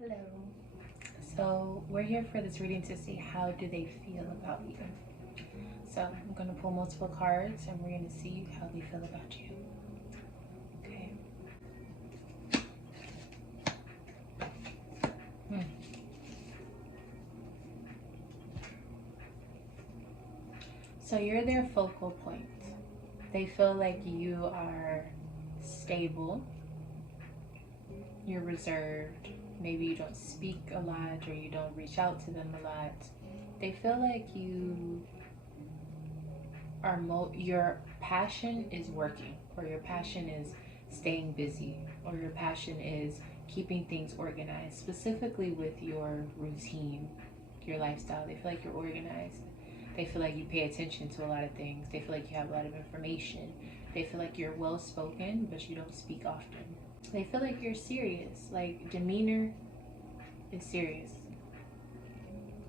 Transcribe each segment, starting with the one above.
Hello. So we're here for this reading to see how do they feel about you. So I'm going to pull multiple cards and we're going to see how they feel about you. Okay. So you're their focal point. They feel like you are stable. You're reserved. Maybe you don't speak a lot or you don't reach out to them a lot. They feel like you are your passion is working, or your passion is staying busy, or your passion is keeping things organized, specifically with your routine, your lifestyle. They feel like you're organized. They feel like you pay attention to a lot of things. They feel like you have a lot of information. They feel like you're well spoken, but you don't speak often. They feel like you're serious, like demeanor is serious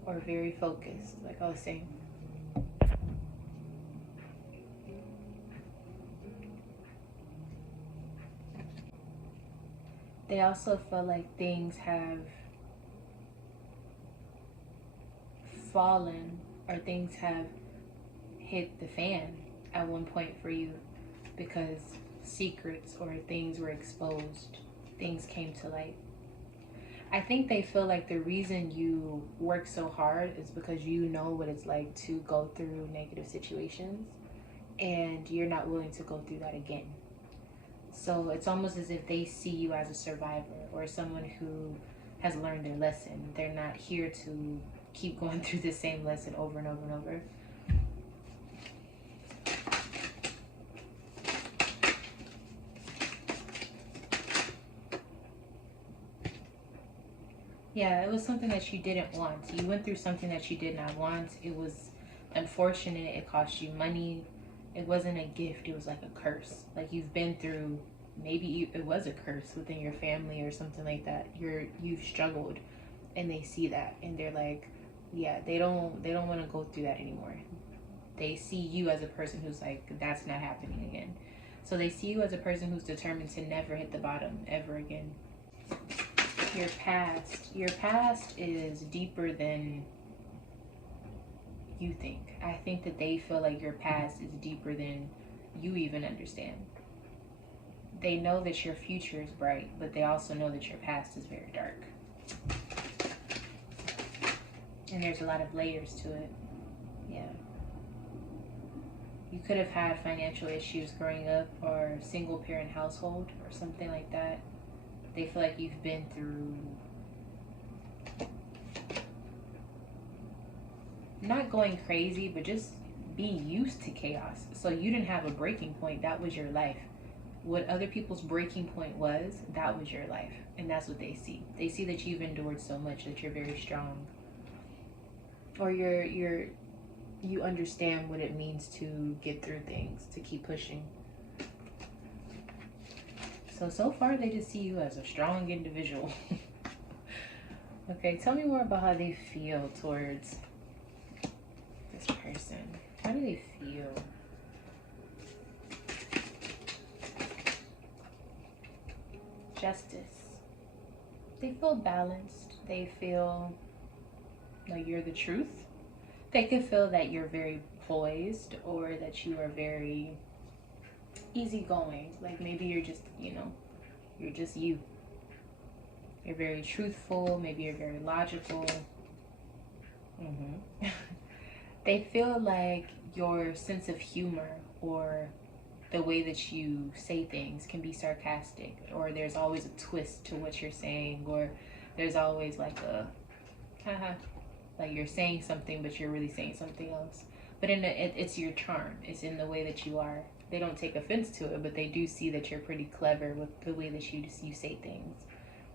or very focused, like I was saying. They also feel like things have fallen or things have hit the fan at one point for you because secrets or things were exposed, things came to light. I think they feel like the reason you work so hard is because you know what it's like to go through negative situations and you're not willing to go through that again. So it's almost as if they see you as a survivor or someone who has learned their lesson. They're not here to keep going through the same lesson over and over and over. Yeah, it was something that you didn't want. You went through something that you did not want. It was unfortunate. It cost you money. It wasn't a gift. It was like a curse. Like you've been through, maybe it was a curse within your family or something like that. You've struggled, and they see that, and they're like, yeah, they don't want to go through that anymore. They see you as a person who's like, that's not happening again. So they see you as a person who's determined to never hit the bottom ever again. Your past is deeper than you think. I think that they feel like your past is deeper than you even understand. They know that your future is bright, but they also know that your past is very dark. And there's a lot of layers to it. Yeah. You could have had financial issues growing up or single parent household or something like that. They feel like you've been through not going crazy, but just being used to chaos. So you didn't have a breaking point. That was your life. What other people's breaking point was, that was your life. And that's what they see. They see that you've endured so much, that you're very strong. Or you understand what it means to get through things, to keep pushing. So far they just see you as a strong individual. Okay, tell me more about how they feel towards this person. How do they feel? Justice. They feel balanced. They feel like you're the truth. They could feel that you're very poised or that you are very easygoing. Like maybe you're just, you're just you. You're very truthful. Maybe you're very logical. They feel like your sense of humor or the way that you say things can be sarcastic, or there's always a twist to what you're saying, or there's always like a haha, like you're saying something but you're really saying something else. But it's your charm. It's in the way that you are. They don't take offense to it, but they do see that you're pretty clever with the way that you say things.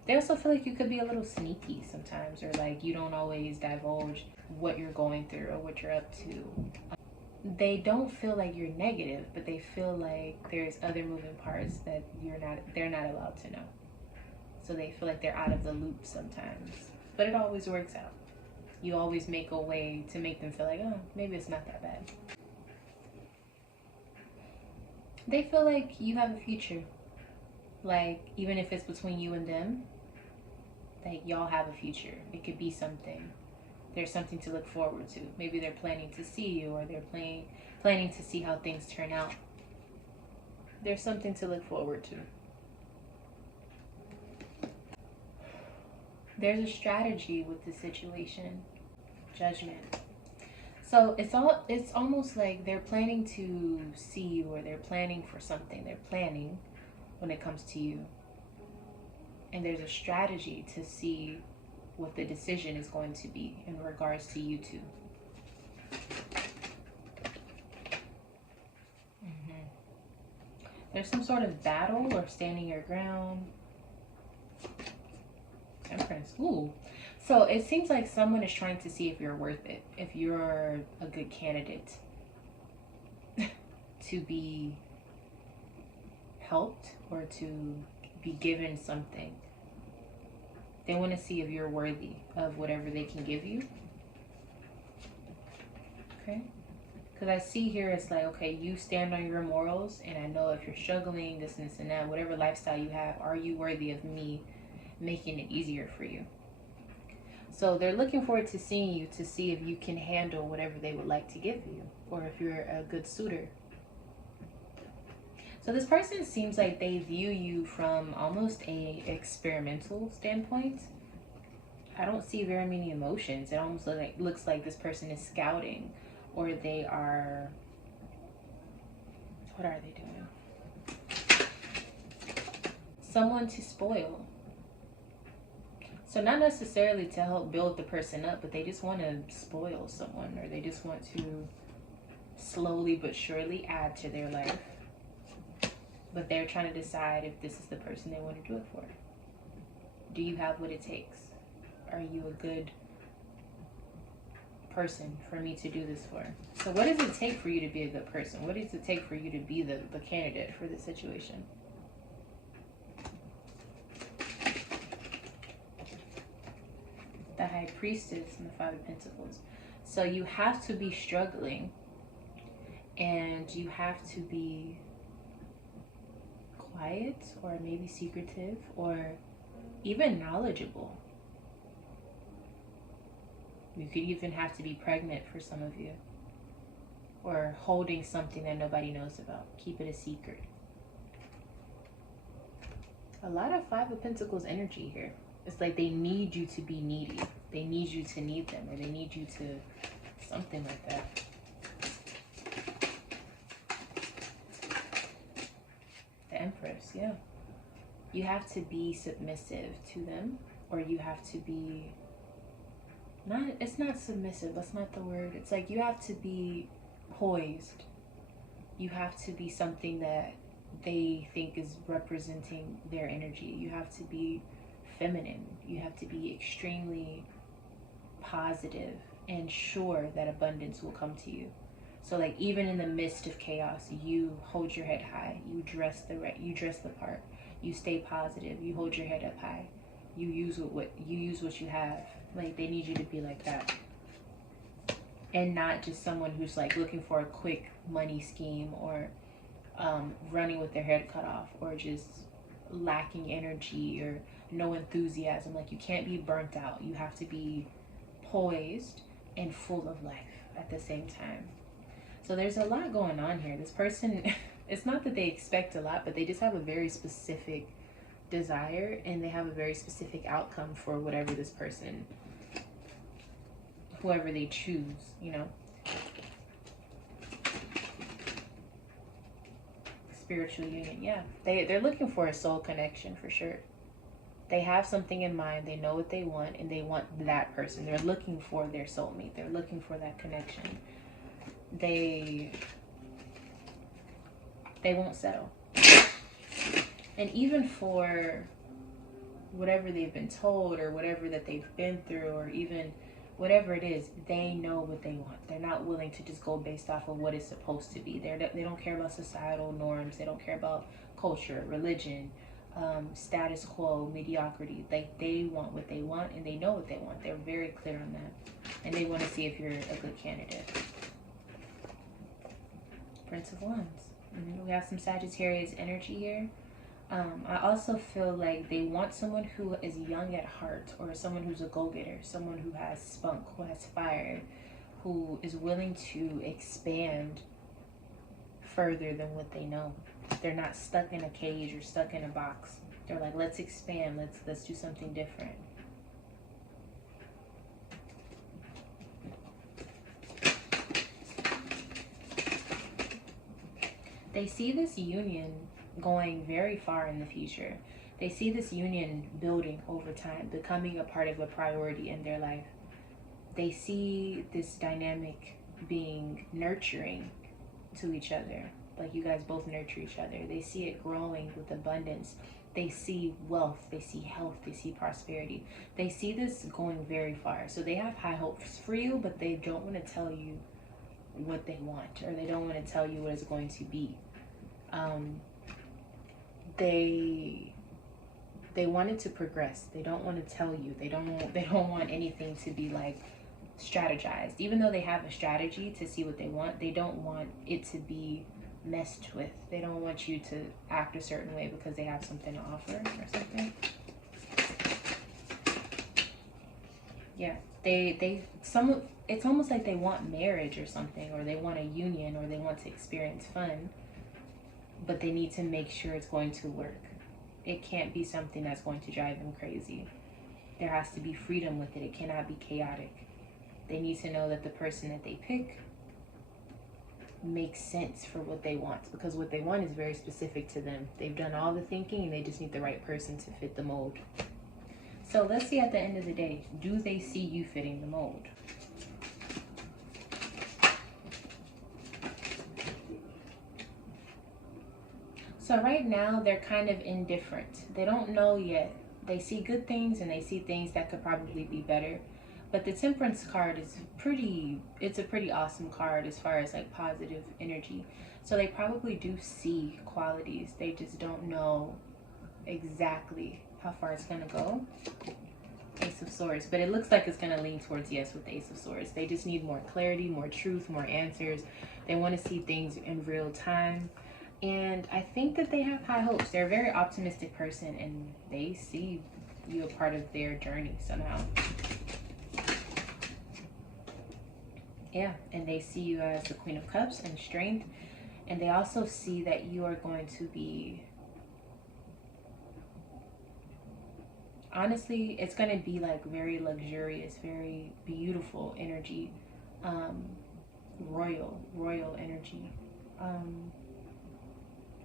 They also feel like you could be a little sneaky sometimes, or like you don't always divulge what you're going through or what you're up to. They don't feel like you're negative, but they feel like there's other moving parts that they're not allowed to know. So they feel like they're out of the loop sometimes. But it always works out. You always make a way to make them feel like, oh, maybe it's not that bad. They feel like you have a future. Like, even if it's between you and them, Like, y'all have a future. It could be something. There's something to look forward to. Maybe they're planning to see you, or they're planning to see how things turn out. There's something to look forward to. There's a strategy with the situation. Judgment. So it's almost like they're planning to see you, or they're planning for something. They're planning when it comes to you. And there's a strategy to see what the decision is going to be in regards to you two. There's some sort of battle or standing your ground. Empress. Ooh. So it seems like someone is trying to see if you're worth it, if you're a good candidate to be helped or to be given something. They want to see if you're worthy of whatever they can give you. Okay? Because I see here it's like, okay, you stand on your morals, and I know if you're struggling, this and that, whatever lifestyle you have, are you worthy of me making it easier for you? So they're looking forward to seeing you to see if you can handle whatever they would like to give you, or if you're a good suitor. So this person seems like they view you from almost a experimental standpoint. I don't see very many emotions. It almost looks like this person is scouting, or they are, what are they doing? Someone to spoil. So not necessarily to help build the person up, but they just want to spoil someone, or they just want to slowly but surely add to their life. But they're trying to decide if this is the person they want to do it for. Do you have what it takes? Are you a good person for me to do this for? So what does it take for you to be a good person? What does it take for you to be the candidate for this situation? The High Priestess and the Five of Pentacles. So you have to be struggling, and you have to be quiet, or maybe secretive, or even knowledgeable. You could even have to be pregnant for some of you, or holding something that nobody knows about. Keep it a secret. A lot of Five of Pentacles energy here. It's like they need you to be needy. They need you to need them, or they need you to something like that. The Empress, yeah. You have to be submissive to them, or you have to be it's not submissive, that's not the word. It's like you have to be poised. You have to be something that they think is representing their energy. You have to be feminine. You have to be extremely positive and sure that abundance will come to you. So like even in the midst of chaos, you hold your head high. You dress the part. You stay positive. You hold your head up high. You use what you have. Like they need you to be like that, and not just someone who's like looking for a quick money scheme, or running with their head cut off, or just lacking energy or no enthusiasm. Like you can't be burnt out. You have to be poised and full of life at the same time. So there's a lot going on here. This person, it's not that they expect a lot, but they just have a very specific desire, and they have a very specific outcome for whatever this person, whoever they choose, you know. Spiritual union, yeah. They're looking for a soul connection for sure. They have something in mind. They know what they want, and they want that person. They're looking for their soulmate. They're looking for that connection. They won't settle. And even for whatever they've been told, or whatever that they've been through, or even whatever it is, they know what they want. They're not willing to just go based off of what it's supposed to be. They don't care about societal norms. They don't care about culture, religion, status quo, mediocrity. They want what they want, and they know what they want. They're very clear on that. And they want to see if you're a good candidate. Prince of Wands. We have some Sagittarius energy here. I also feel like they want someone who is young at heart, or someone who's a go-getter, someone who has spunk, who has fire, who is willing to expand further than what they know. They're not stuck in a cage or stuck in a box. They're like, let's expand, let's do something different. They see this union going very far in the future. They see this union building over time, becoming a part of a priority in their life. They see this dynamic being nurturing to each other. Like, you guys both nurture each other. They see it growing with abundance. They see wealth, they see health, they see prosperity. They see this going very far. So they have high hopes for you, but they don't want to tell you what they want, or they don't want to tell you what it's going to be. They want it to progress. They don't want to tell you. They don't want anything to be like strategized. Even though they have a strategy to see what they want, they don't want it to be messed with. They don't want you to act a certain way because they have something to offer or something. Yeah, it's almost like they want marriage or something, or they want a union, or they want to experience fun, but they need to make sure it's going to work. It can't be something that's going to drive them crazy. There has to be freedom with it. It cannot be chaotic. They need to know that the person that they pick makes sense for what they want, because what they want is very specific to them. They've done all the thinking and they just need the right person to fit the mold. So let's see at the end of the day, do they see you fitting the mold? So right now they're kind of indifferent. They don't know yet. They see good things and they see things that could probably be better. But the Temperance card is it's a pretty awesome card as far as like positive energy. So they probably do see qualities. They just don't know exactly how far it's gonna go. Ace of Swords, but it looks like it's gonna lean towards yes with the Ace of Swords. They just need more clarity, more truth, more answers. They want to see things in real time. And I think that they have high hopes. They're a very optimistic person, and they see you a part of their journey somehow. Yeah, and they see you as the Queen of Cups and strength. And they also see that you are going to be, honestly, it's going to be like very luxurious, very beautiful energy. Royal energy.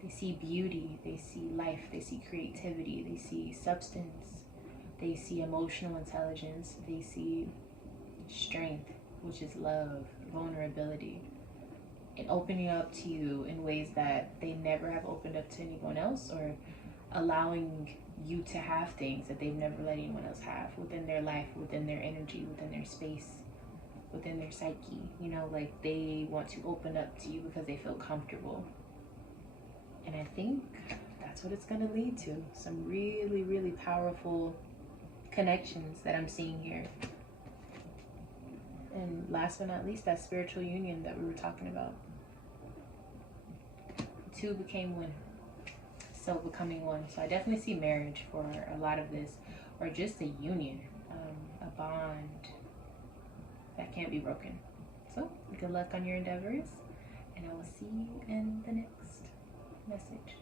They see beauty, they see life, they see creativity, they see substance, they see emotional intelligence, they see strength, which is love, vulnerability, and opening up to you in ways that they never have opened up to anyone else, or allowing you to have things that they've never let anyone else have within their life, within their energy, within their space, within their psyche. You know, like they want to open up to you because they feel comfortable. And I think that's what it's going to lead to. Some really, really powerful connections that I'm seeing here. And last but not least, that spiritual union that we were talking about. Two became one. So becoming one. So I definitely see marriage for a lot of this, or just a union, a bond that can't be broken. So good luck on your endeavors, and I will see you in the next message.